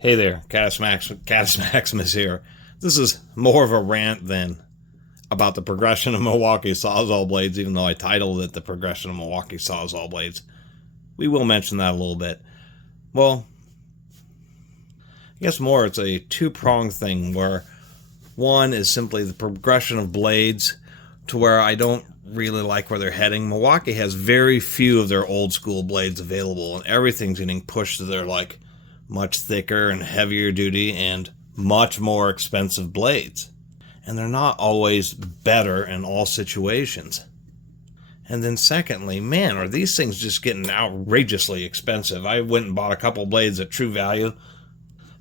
Hey there, Catus Maximus here. This is more of a rant than about the progression of Milwaukee SawzAll blades, even though I titled it The Progression of Milwaukee SawzAll Blades. We will mention that a little bit. Well, I guess more it's a two-pronged thing where one is simply the progression of blades to where I don't really like where they're heading. Milwaukee has very few of their old school blades available, and everything's getting pushed to their much thicker and heavier duty and much more expensive blades. And they're not always better in all situations. And then secondly, man, are these things just getting outrageously expensive. I went and bought a couple blades at True Value,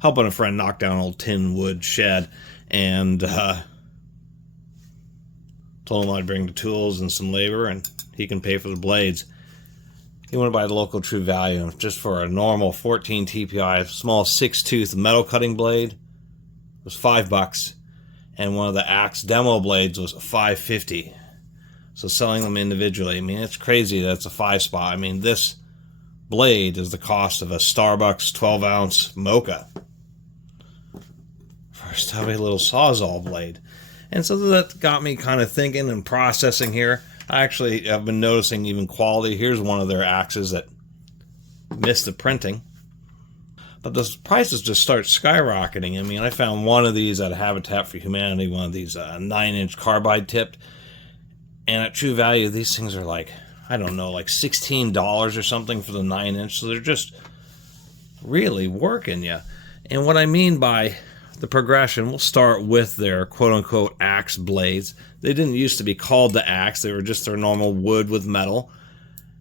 helping a friend knock down an old tin wood shed, and told him I'd bring the tools and some labor and he can pay for the blades. He went to buy the local True Value just for a normal 14 TPI, small 6-tooth metal cutting blade. It was $5, and one of the Axe demo blades was $5.50. So selling them individually, I mean, it's crazy that it's a 5-spot. I mean, this blade is the cost of a Starbucks 12-ounce mocha for a stubby little SawzAll blade. And so that got me kind of thinking and processing here. I actually have been noticing even quality. Here's one of their axes that missed the printing. But the prices just start skyrocketing. I mean, I found one of these at Habitat for Humanity, one of these 9-inch carbide tipped. And at True Value, these things are I don't know, $16 or something for the 9-inch. So they're just really working you. And what I mean by the progression, we'll start with their quote-unquote axe blades. They didn't used to be called the axe. They were just their normal wood with metal.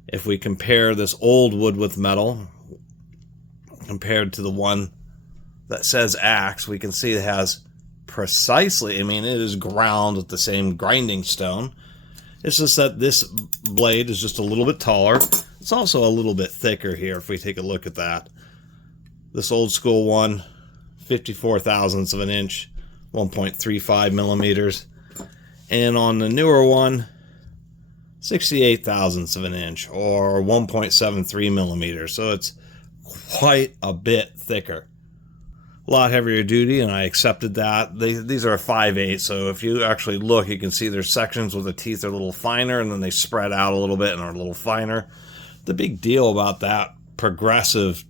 If we compare this old wood with metal compared to the one that says axe, we can see it has precisely, I mean, it is ground with the same grinding stone. It's just that this blade is just a little bit taller. It's also a little bit thicker here if we take a look at that. This old school one, 54 thousandths of an inch, 1.35 millimeters. And on the newer one, 68 thousandths of an inch, or 1.73 millimeters. So it's quite a bit thicker. A lot heavier duty, and I accepted that. These are a 5/8, so if you actually look, you can see there's sections where the teeth are a little finer, and then they spread out a little bit and are a little finer. The big deal about that progressive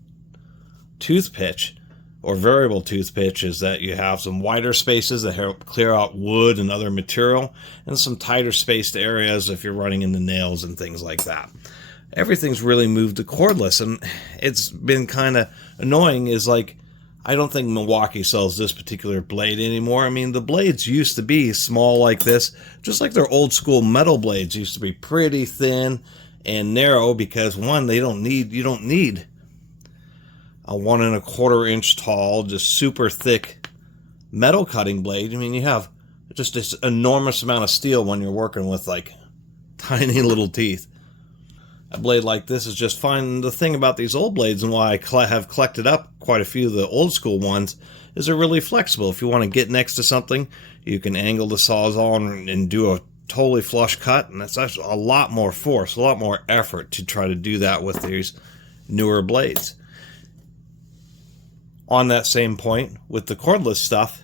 tooth pitch or variable tooth pitch is that you have some wider spaces that help clear out wood and other material, and some tighter spaced areas if you're running into nails and things like that. Everything's really moved to cordless, and it's been kind of annoying is I don't think Milwaukee sells this particular blade anymore. I mean, the blades used to be small like this, just like their old school metal blades used to be pretty thin and narrow because one, you don't need a 1 1/4 inch tall, just super thick metal cutting blade. I mean, you have just this enormous amount of steel when you're working with tiny little teeth. A blade like this is just fine. The thing about these old blades and why I have collected up quite a few of the old school ones is they're really flexible. If you want to get next to something, you can angle the SawzAll and do a totally flush cut, and that's actually a lot more force, a lot more effort to try to do that with these newer blades. On that same point, with the cordless stuff,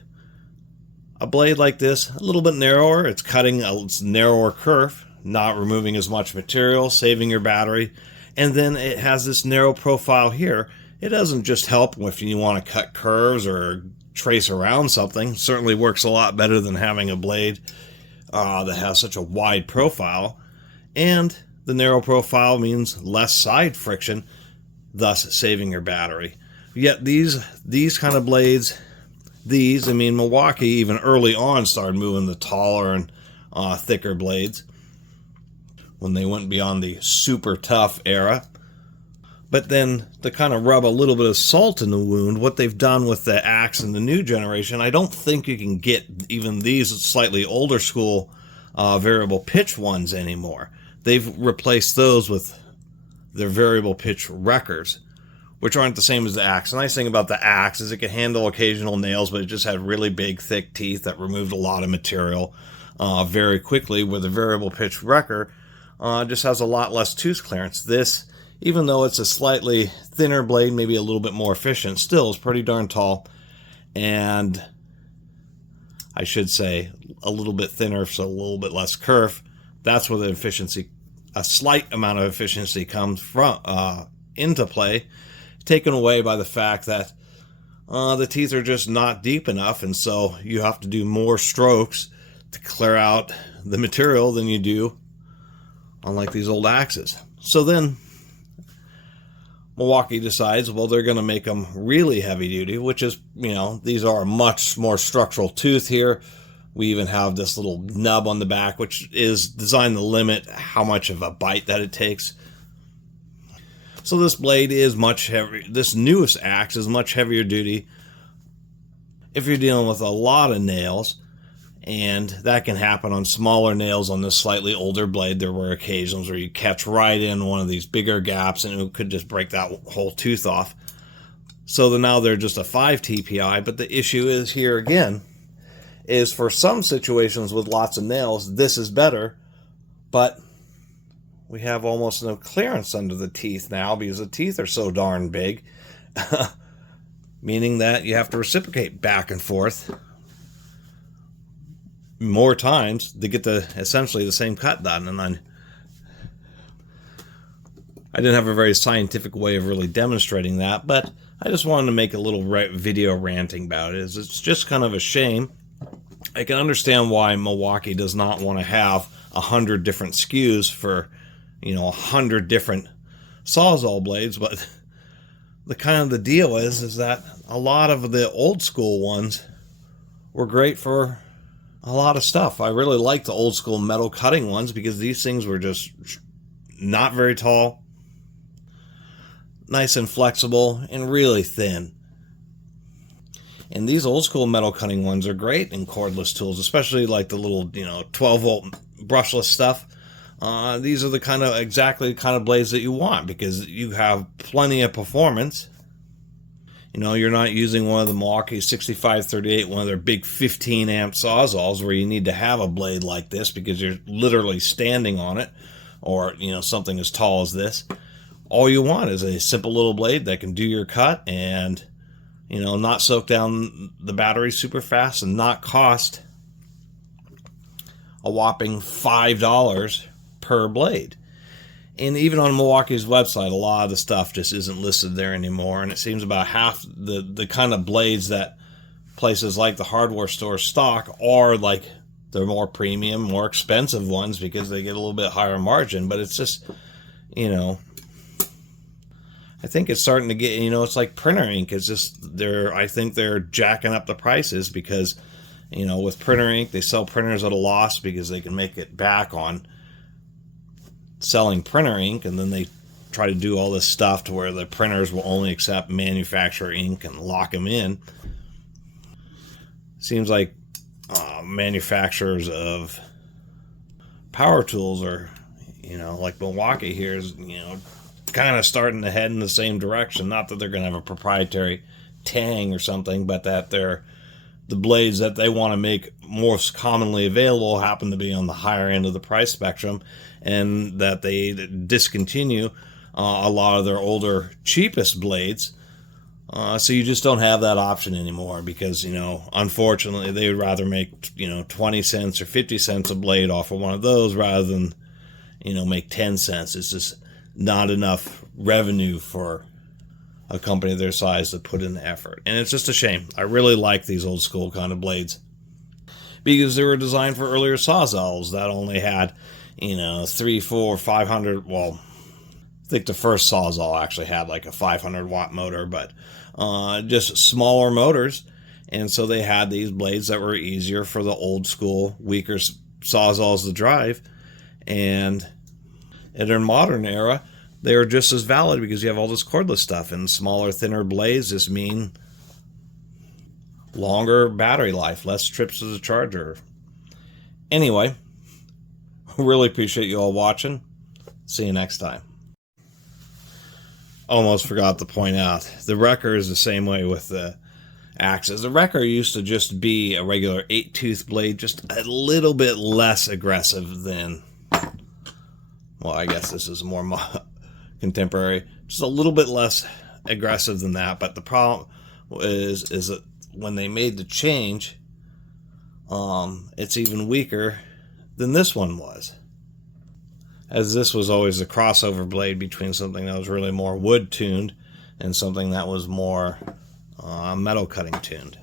a blade like this, a little bit narrower, it's cutting a narrower kerf, not removing as much material, saving your battery, and then it has this narrow profile here. It doesn't just help if you want to cut curves or trace around something. It certainly works a lot better than having a blade that has such a wide profile, and the narrow profile means less side friction, thus saving your battery. Yet these kind of blades, I mean, Milwaukee even early on started moving the taller and thicker blades when they went beyond the super tough era. But then to kind of rub a little bit of salt in the wound, what they've done with the axe and the new generation, I don't think you can get even these slightly older school variable pitch ones anymore. They've replaced those with their variable pitch wreckers, which aren't the same as the axe. The nice thing about the axe is it can handle occasional nails, but it just had really big, thick teeth that removed a lot of material very quickly, where the variable pitch wrecker just has a lot less tooth clearance. This Even though it's a slightly thinner blade, maybe a little bit more efficient, still is pretty darn tall. And I should say a little bit thinner, so a little bit less kerf. That's where the efficiency, a slight amount of efficiency comes from into play, taken away by the fact that the teeth are just not deep enough, and so you have to do more strokes to clear out the material than you do on like these old axes. So then Milwaukee decides, well, they're going to make them really heavy duty, which is, these are a much more structural tooth here. We even have this little nub on the back, which is designed to limit how much of a bite that it takes. So this blade is much heavier. This newest axe is much heavier duty if you're dealing with a lot of nails, and that can happen on smaller nails on this slightly older blade. There were occasions where you catch right in one of these bigger gaps and it could just break that whole tooth off. So now they're just a 5 TPI, but the issue is here again, is for some situations with lots of nails, this is better, but we have almost no clearance under the teeth now because the teeth are so darn big, meaning that you have to reciprocate back and forth more times to get essentially the same cut done. And I didn't have a very scientific way of really demonstrating that, but I just wanted to make a little video ranting about it. It's just kind of a shame. I can understand why Milwaukee does not want to have 100 different SKUs for 100 different SawzAll blades, but the deal is that a lot of the old school ones were great for a lot of stuff. I really like the old school metal cutting ones because these things were just not very tall, nice and flexible, and really thin. And these old school metal cutting ones are great in cordless tools, especially like the little 12-volt brushless stuff. These are exactly the kind of blades that you want because you have plenty of performance. You're not using one of the Milwaukee 6538, one of their big 15 amp SawzAlls where you need to have a blade like this because you're literally standing on it, or something as tall as this. All you want is a simple little blade that can do your cut and not soak down the battery super fast and not cost a whopping $5 per blade. And even on Milwaukee's website, a lot of the stuff just isn't listed there anymore. And it seems about half the kind of blades that places like the hardware store stock are like they're more premium, more expensive ones because they get a little bit higher margin. But it's just, I think it's starting to get, it's like printer ink. It's just I think they're jacking up the prices because, with printer ink, they sell printers at a loss because they can make it back on selling printer ink, and then they try to do all this stuff to where the printers will only accept manufacturer ink and lock them in. Seems like manufacturers of power tools are, like Milwaukee here is, kind of starting to head in the same direction. Not that they're going to have a proprietary tang or something, but that the blades that they want to make most commonly available happen to be on the higher end of the price spectrum, and that they discontinue a lot of their older, cheapest blades. So you just don't have that option anymore because, unfortunately, they would rather make, 20 cents or 50 cents a blade off of one of those rather than, make 10 cents. It's just not enough revenue for a company their size to put in the effort. And it's just a shame. I really like these old school kind of blades because they were designed for earlier SawzAlls that only had, 300, 400, 500. Well, I think the first SawzAll actually had like a 500 watt motor, but just smaller motors. And so they had these blades that were easier for the old school, weaker SawzAlls to drive. And in their modern era, they are just as valid because you have all this cordless stuff, and smaller, thinner blades just mean longer battery life, less trips to the charger. Anyway, really appreciate you all watching. See you next time. Almost forgot to point out, the wrecker is the same way with the axes. The wrecker used to just be a regular 8-tooth blade, just a little bit less aggressive than, well, I guess this is more contemporary. Just a little bit less aggressive than that, but the problem is that when they made the change, it's even weaker than this one was, as this was always a crossover blade between something that was really more wood tuned and something that was more metal cutting tuned.